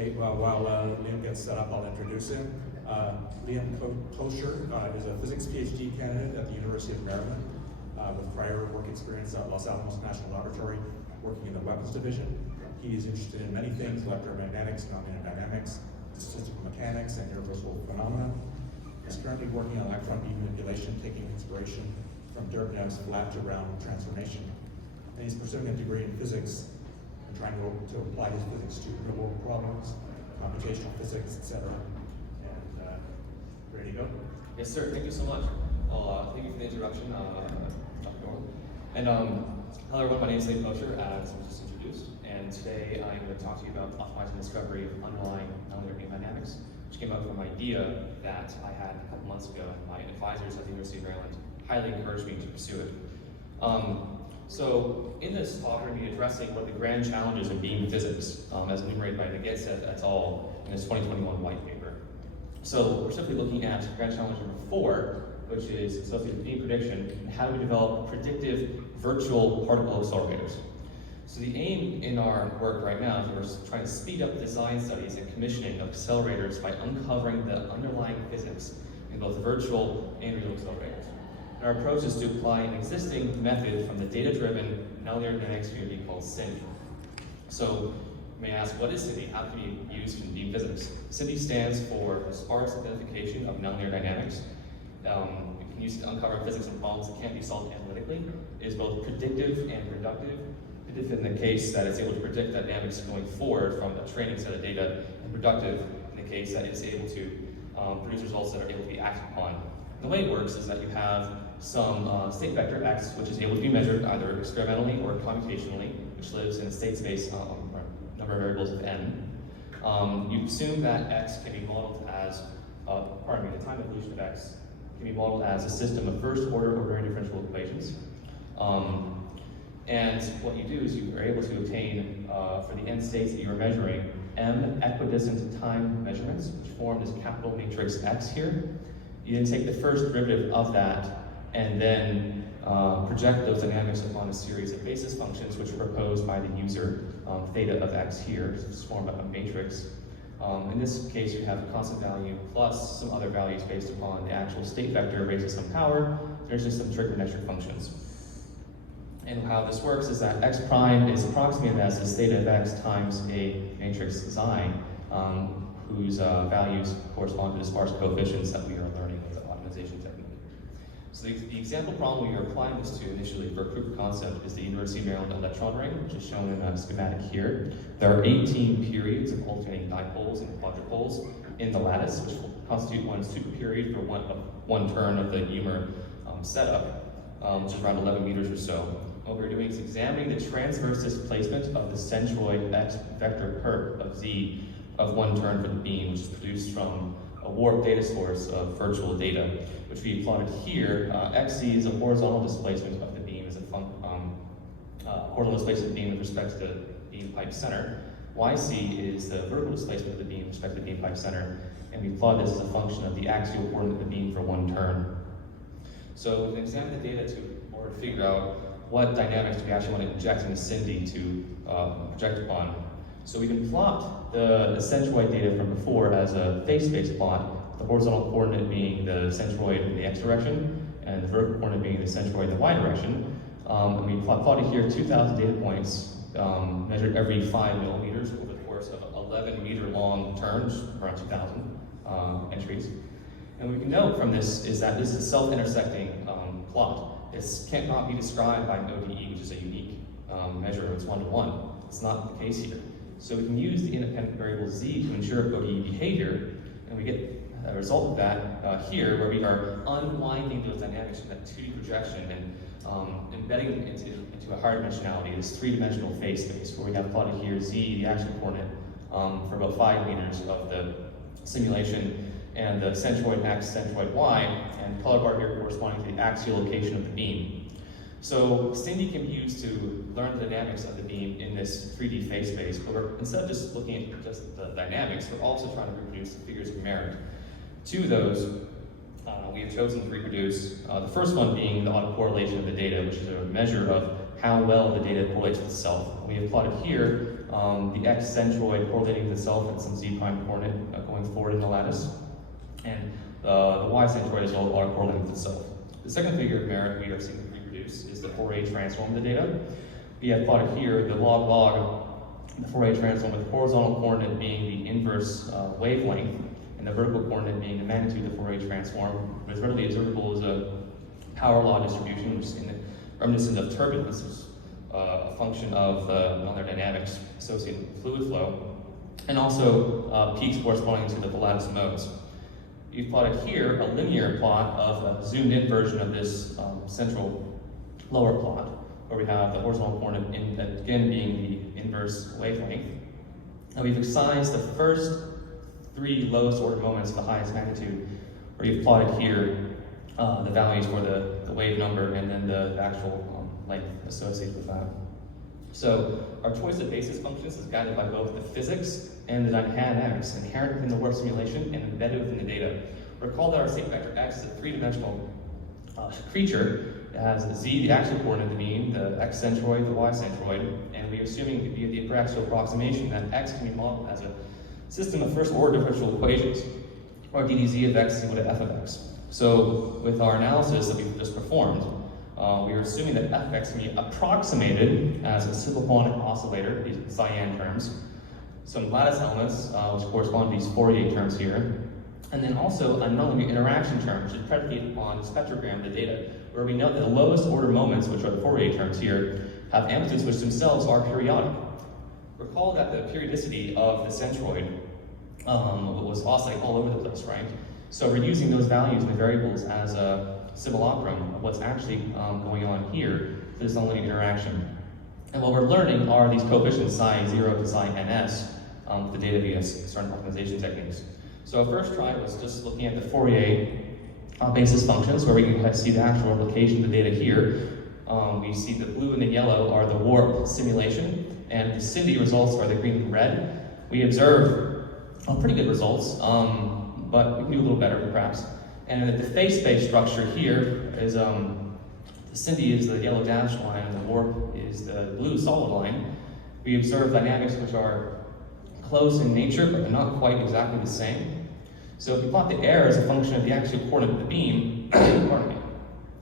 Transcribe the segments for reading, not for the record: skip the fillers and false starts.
Okay, well, while Liam gets set up, I'll introduce him. Pocher is a physics PhD candidate at the University of Maryland with prior work experience at Los Alamos National Laboratory, working in the weapons division. He is interested in many things: electromagnetics, nonlinear dynamics, statistical mechanics, and irreversible phenomena. He's currently working on electron beam manipulation, taking inspiration from Derbyshev's flat to round transformation. And he's pursuing a degree in physics and trying to apply his physics to real-world problems, computational physics, etc. And ready to go? Yes, sir. Thank you so much. Well, thank you for the introduction, Dr. Norman. And hello, everyone. My name is Levon Pocher, as was just introduced. And today I'm going to talk to you about optimizing the discovery of underlying nonlinear game dynamics, which came out from an idea that I had a couple months ago, and my advisors at the University of Maryland highly encouraged me to pursue it. So in this talk, we're going to be addressing what the grand challenges of beam physics, as enumerated by Nagaitsev et al. In his 2021 white paper. So we're simply looking at grand challenge number 4, which is associated with beam prediction, and how do we develop predictive virtual particle accelerators. So the aim in our work right now is we're trying to speed up design studies and commissioning of accelerators by uncovering the underlying physics in both virtual and real accelerators. And our approach is to apply an existing method from the data-driven nonlinear dynamics community called SINDy. So you may ask, what is SINDy? How can it be used in beam physics? SINDy stands for Sparse Identification of Nonlinear Dynamics. You can use it to uncover physics and problems that can't be solved analytically. It is both predictive and productive. Predictive in the case that it's able to predict dynamics going forward from a training set of data, and productive in the case that it's able to produce results that are able to be acted upon. And the way it works is that you have some state vector x, which is able to be measured either experimentally or computationally, which lives in a state space number of variables of n. You assume that x can be modeled as, the time evolution of x can be modeled as a system of first-order ordinary differential equations. And what you do is you are able to obtain, for the n states that you are measuring, m equidistant time measurements, which form this capital matrix X here. You then take the first derivative of that and then project those dynamics upon a series of basis functions which are proposed by the user, theta of x here, which is formed by a matrix. In this case, you have a constant value plus some other values based upon the actual state vector raised to some power. There's just some trigonometric functions. And how this works is that x prime is approximated as the theta of x times a matrix xi, whose values correspond to the sparse coefficients that we are learning with the optimization technique. So the example problem we are applying this to initially for proof of concept is the University of Maryland electron ring, which is shown in a schematic here. There are 18 periods of alternating dipoles and quadrupoles in the lattice, which will constitute one super period for one turn of the Humer setup, which is around 11 meters or so. What we're doing is examining the transverse displacement of the centroid x vector perp of z of one turn for the beam, which is produced from a warped data source of virtual data, which we plotted here. Xc is a horizontal displacement of the beam as a horizontal displacement of the beam with respect to the beam pipe center. Yc is the vertical displacement of the beam with respect to the beam pipe center, and we plot this as a function of the axial coordinate of the beam for one turn. So we can examine the data to figure out what dynamics do we actually want to inject into SINDy to project upon. So we can plot the centroid data from before as a phase-space plot, the horizontal coordinate being the centroid in the x direction, and the vertical coordinate being the centroid in the y direction. And we plotted here 2,000 data points measured every 5 millimeters over the course of 11 meter long turns, around 2,000 entries. And what we can note from this is that this is a self-intersecting plot. This cannot be described by an ODE, which is a unique measure. It's one-to-one. It's not the case here. So we can use the independent variable z to ensure ODE behavior, and we get a result of that here, where we are unwinding those dynamics from that 2D projection and embedding them into a higher dimensionality, this 3-dimensional phase space, where we have plotted here z, the actual coordinate, for about 5 meters of the simulation, and the centroid x, centroid y, and the color bar here corresponding to the axial location of the beam. So SINDy can be used to learn the dynamics of the beam in this 3D phase space, but instead of just looking at just the dynamics, we're also trying to reproduce the figures of merit. Two of those we have chosen to reproduce, the first one being the autocorrelation of the data, which is a measure of how well the data correlates with itself. We have plotted here the x centroid correlating with itself at some z prime coordinate going forward in the lattice, and the y centroid as well are correlating with itself. The second figure of merit we are seeing reproduce is the Fourier transform of the data. We have plotted here the log the Fourier transform with horizontal coordinate being the inverse wavelength, and the vertical coordinate being the magnitude of the Fourier transform. What is readily observable is a power law distribution, which is reminiscent of turbulence, which is a function of nonlinear dynamics associated with fluid flow, and also peaks corresponding to the lattice modes. We've plotted here a linear plot of a zoomed in version of this central lower plot, where we have the horizontal coordinate again being the inverse wavelength. And we've excised the first 3 lowest order moments of the highest magnitude, where you've plotted here the values for the wave number and then the actual length associated with that. So our choice of basis functions is guided by both the physics and the dynamics inherent within the warp simulation and embedded within the data. Recall that our state vector x is a 3-dimensional creature. It has the z, the actual coordinate, the mean, the x centroid, the y centroid, and we are assuming via the paraxial approximation that x can be modeled as a system of first order differential equations, or ddz of x is equal to f of x. So with our analysis that we've just performed, we are assuming that f of x can be approximated as a simple harmonic oscillator, these cyan terms, some lattice elements, which correspond to these Fourier terms here, and then also a nonlinear interaction term, which is predicated upon the spectrogram of the data, where we note that the lowest order moments, which are the Fourier terms here, have amplitudes which themselves are periodic. Recall that the periodicity of the centroid was oscillating all over the place, right? So we're using those values and the variables as a simulacrum of what's actually going on here for this nonlinear interaction. And what we're learning are these coefficients psi 0 to psi ns with the data via certain optimization techniques. So our first try was just looking at the Fourier basis functions, where we can see the actual replication of the data here. We see the blue and the yellow are the warp simulation, and the SINDy results are the green and red. We observe pretty good results, but we can do a little better perhaps. And the phase space structure here is the SINDy is the yellow dashed line, and the warp is the blue solid line. We observe dynamics which are close in nature, but they're not quite exactly the same. So if you plot the error as a function of the actual coordinate of the beam, pardon me,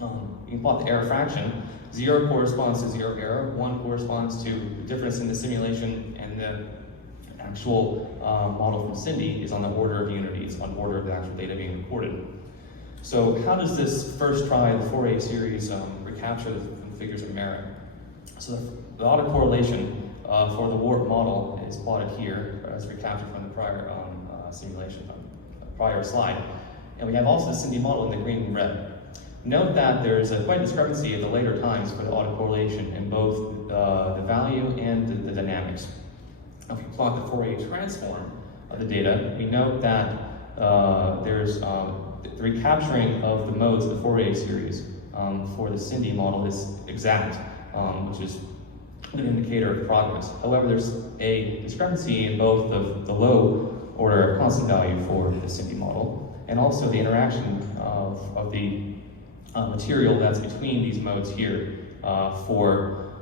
you can plot the error fraction. 0 corresponds to 0 error, 1 corresponds to the difference in the simulation, and the actual model from SINDy is on the order of unity. It's on order of the actual data being recorded. So how does this first try, the Fourier series, recapture the figures of merit? So the autocorrelation for the warp model is plotted here, as recaptured from the prior simulation, prior slide. And we have also the SINDy model in the green and red. Note that there's quite a discrepancy at the later times for the autocorrelation in both the value and the dynamics. Now, if you plot the Fourier transform of the data, we note that there's the recapturing of the modes of the Fourier series for the SINDy model is exact, which is an indicator of progress. However, there's a discrepancy in both the low order constant value for the SINDy model, and also the interaction of the material that's between these modes here for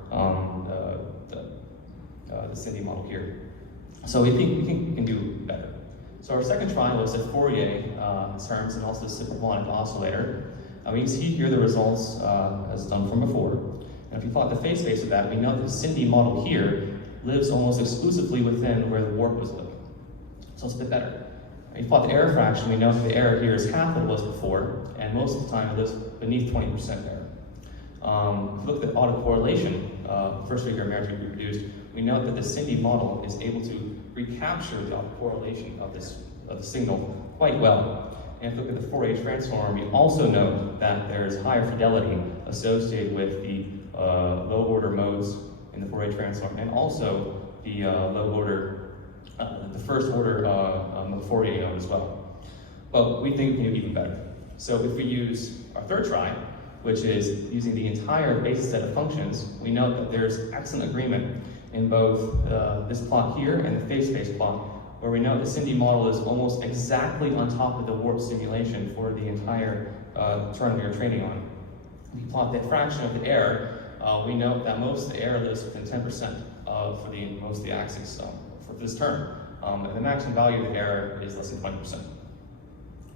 the SINDy model here. So we think we can do better. So our second try was the Fourier terms and also the simple harmonic oscillator. We can see here the results as done from before. And if you plot the phase space of that, we know that the SINDy model here lives almost exclusively within where the warp was living. So it's a bit better. If you plot the error fraction, we know that the error here is half what it was before, and most of the time it lives beneath 20% error. If you look at the autocorrelation, first figure of merit we reproduced, we note that the SINDy model is able to recapture the autocorrelation of the signal quite well. And if you look at the Fourier transform, we also note that there's higher fidelity associated with the low order modes in the Fourier transform, and also the low order, the first order Fourier node as well. But we think we can do even better. So if we use our third try, which is using the entire basis set of functions, we note that there's excellent agreement in both this plot here and the phase space plot, where we know the SINDy model is almost exactly on top of the warp simulation for the entire term we are training on. We plot the fraction of the error, we know that most of the error lives within 10% for most of the axes for this term. And the maximum value of the error is less than 20%.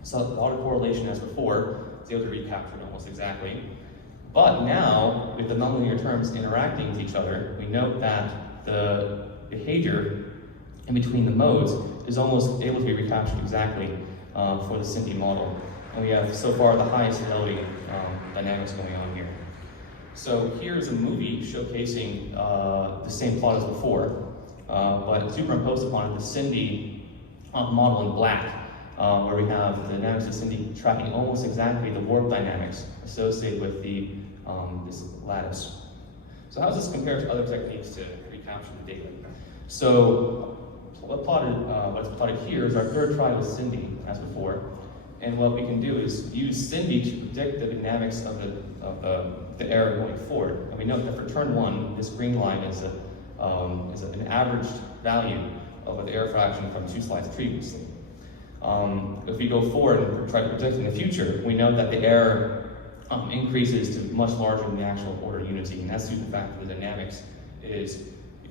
So autocorrelation, as before, is able to recapture it almost exactly. But now, with the nonlinear terms interacting with each other, we note that the behavior in between the modes is almost able to be recaptured exactly for the SINDy model. And we have, so far, the highest fidelity dynamics going on here. So here's a movie showcasing the same plot as before, but superimposed upon it the SINDy model in black, where we have the dynamics of SINDy tracking almost exactly the warp dynamics associated with this lattice. So how does this compare to other techniques to recapture the data? So what's plotted here is our third try with SINDy, as before. And what we can do is use SINDy to predict the dynamics of the error going forward. And we note that for turn 1, this green line is an averaged value of the error fraction from 2 slides previously. If we go forward and try to predict in the future, we know that the error increases to much larger than the actual order unity, and that's due to the fact that the dynamics is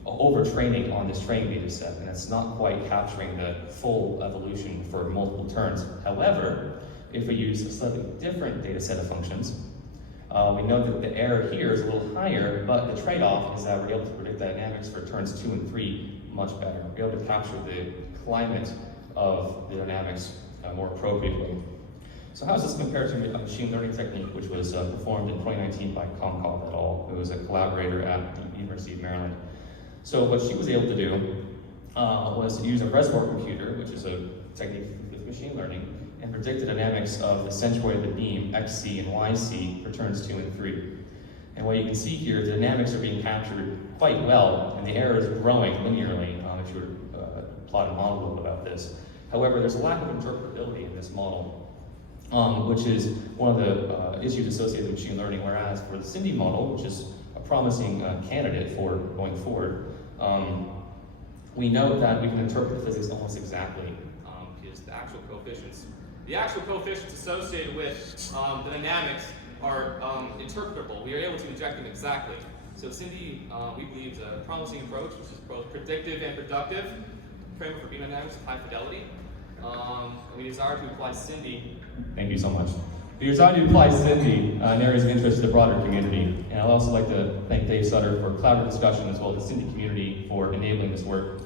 overtraining on this training data set, and it's not quite capturing the full evolution for multiple turns. However, if we use a slightly different data set of functions, we know that the error here is a little higher, but the trade-off is that we're able to predict the dynamics for turns 2 and 3 much better. We're able to capture the climate of the dynamics more appropriately. So how does this compare to a machine learning technique which was performed in 2019 by Comcol et al., who was a collaborator at the University of Maryland? So what she was able to do was to use a reservoir computer, which is a technique with machine learning, and predict the dynamics of the centroid of the beam, XC and YC, for turns 2 and 3. And what you can see here, the dynamics are being captured quite well, and the error is growing linearly, if you were to plot a model about this. However, there's a lack of interpretability in this model, which is one of the issues associated with machine learning, whereas for the SINDy model, which is a promising candidate for going forward, we know that we can interpret the physics almost exactly, because the actual coefficients associated with the dynamics are interpretable. We are able to inject them exactly. So SINDy, we believe, is a promising approach, which is both predictive and productive, framework for beam dynamics with high fidelity. And we desire to apply SINDy. Thank you so much. We desire to apply SINDy in areas of interest to the broader community. And I'd also like to thank Dave Sutter for collaborative discussion, as well as the SINDy community for enabling this work.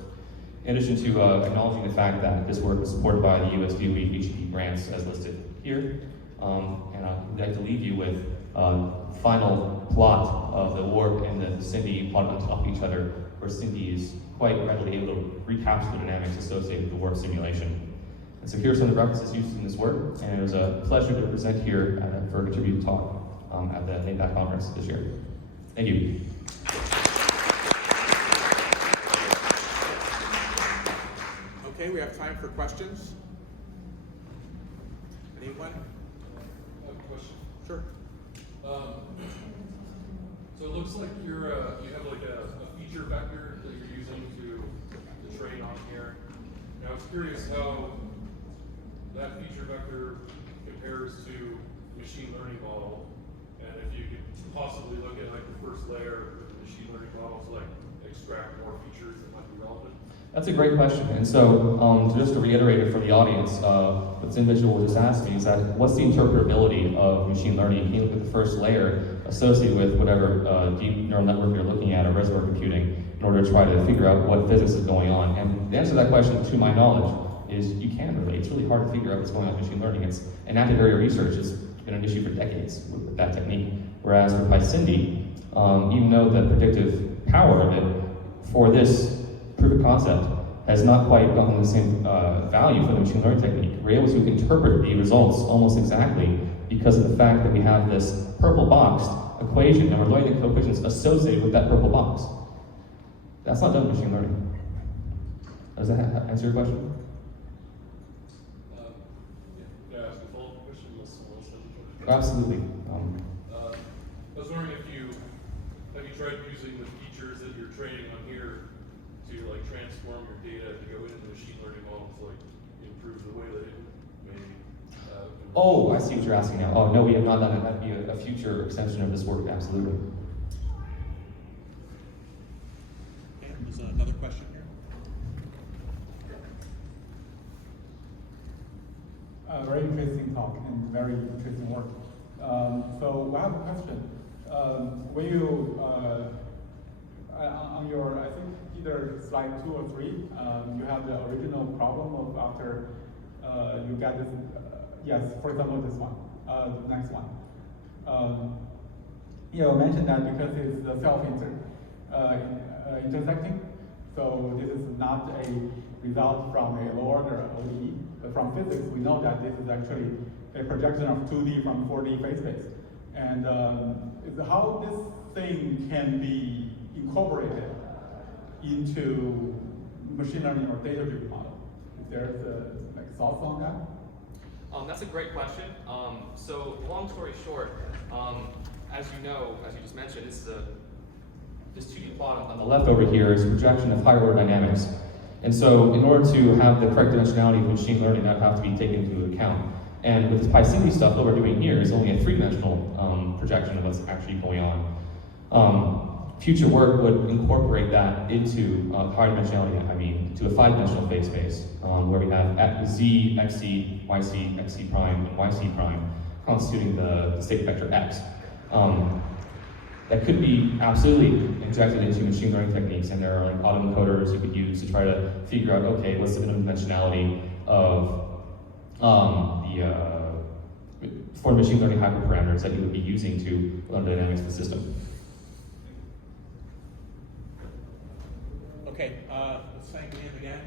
In addition to acknowledging the fact that this work was supported by the US DOE-HEP grants as listed here. And I'd like to leave you with a final plot of the warp and the SINDy plotted on top of each other, where SINDy is quite readily able to recapture the dynamics associated with the warp simulation. And so here are some of the references used in this work, and it was a pleasure to present here for a contributing talk at the NAPAC conference this year. Thank you. Okay, we have time for questions. Anyone? I have a question. Sure. So it looks like you have like a feature vector that you're using to train on here. And I was curious how that feature vector compares to the machine learning model, and if you could possibly look at like the first layer of the machine learning model to like extract more features that might be relevant. That's a great question. And so just to reiterate it for the audience, what this individual was just asking is that what's the interpretability of machine learning? Can you look at the first layer associated with whatever deep neural network you're looking at, or reservoir computing, in order to try to figure out what physics is going on? And the answer to that question, to my knowledge, is you can really. It's really hard to figure out what's going on in machine learning. It's active area research has been an issue for decades with that technique. Whereas with SINDy, even though the predictive power of it for this proof of concept has not quite gotten the same value for the machine learning technique, we're able to interpret the results almost exactly because of the fact that we have this purple boxed equation and we're learning the coefficients associated with that purple box. That's not done in machine learning. Does that answer your question? Can I ask a follow-up question unless someone else has a question? Absolutely. I was wondering if have you tried using the features that you're training on here to like transform your data to go into the machine learning model to like improve the way that it may Oh, I see what you're asking now. Oh, no, we have not done it. That'd be a future extension of this work, absolutely. question here. Very interesting talk and very interesting work. So I have a question. When you, on your, I think either slide 2 or 3, you have the original problem of after you get this, yes, for example, this one, the next one. You mentioned that because it's self-intersecting, so this is not a result from a low order ODE. But from physics, we know that this is actually a projection of 2D from 4D phase space. And is how this thing can be incorporated into machine learning or data-driven model? Is there like thoughts on that? That's a great question. So long story short, as you know, as you just mentioned, this 2D plot on the left Left over here is a projection of higher order dynamics. And so in order to have the correct dimensionality of machine learning, that would have to be taken into account. And with this SINDy stuff, what we're doing here is only a 3-dimensional projection of what's actually going on. Future work would incorporate that into higher dimensionality, to a 5-dimensional phase space, where we have z, xc, yc, xc prime, and yc prime constituting the state vector x. That could be absolutely injected into machine learning techniques, and there are like autoencoders you could use to try to figure out, okay, what's the minimum dimensionality of for machine learning hyperparameters that you would be using to learn the dynamics of the system. Okay, let's thank Ian again.